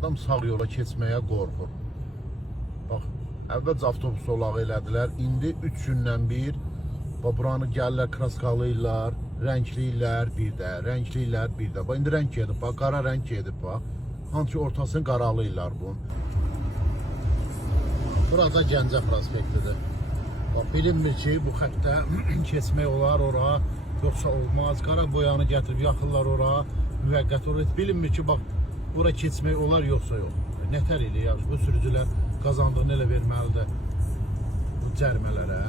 Adam sağ yola keçməyə qorxur. Bax, əvvəlcə avtobus zolağı elədilər. İndi 3 gündən bir buranı gəlirlər, kraskalıyırlar, rəngliyirlər bir də, rəngliyirlər bir də. Bax, indi rəng gedib, bax, qara rəng gedib, bax. Hansı ki, ortasını qaralıyırlar bunun. Burada Gəncə prospektidir. Bax, bilinmir ki, bu xəttə keçmək olar ora, yoxsa olmaz. Qara boyanı gətirib yaxırlar ora, müvəqqət ora. Bilinmir ki, bax, ora keçmək olar, yoxsa yox. Nətər eləyir, bu sürücülər qazandığını elə verməlidir bu cərmələrə.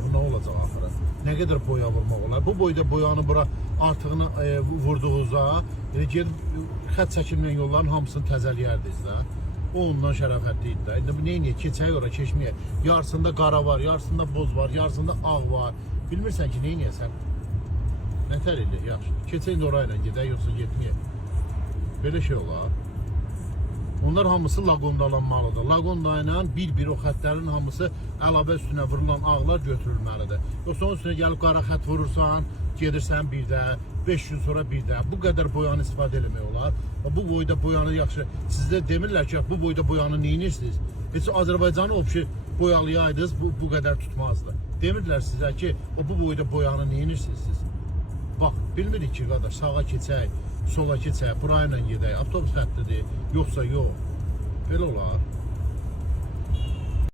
Bu nə olacaq axırı? Nə qədər boya vurmaq olar? Bu boyda boyanı bura artığını vurduğunuzda gedib xət çəkilməyən yolların hamısını təzələyərdiniz də. O ondan şərəfətli idi də. İndi bu neyini? Keçək ora, keçməyə. Yarısında qara var, yarısında boz var, yarısında ağ var. Bilmirsən ki, neyniyəsən? Nətər eləyir? Yaxşı. Keçək ora ilə gedək, yoxsa getməyək. Belə şey olar. Onlar hamısı laqondalanmalıdır. Laqonda ilə bir-bir o xətlərin hamısı əlavə üstünə vurulan ağlar götürülməlidir. Yoxsa onun üstünə gəlib qara xət vurursan, gedirsən bir də, 5 gün sonra bir də. Bu qədər boyanı istifadə eləmək olar. Bu boyda boyanı yaxşı. Sizdə demirlər ki, bu boyda boyanı neyinirsiniz? Heç Azərbaycanı obşi boyalayaydınız, bu qədər tutmazdı. Demirlər sizə ki, bu boyda boyanı neyinirsiniz siz? Bax, bilmirik ki, qardaş, sağa keçək, sola keçək, burayla gedək, avtobus xəttidir, yoxsa yox. Belə olar.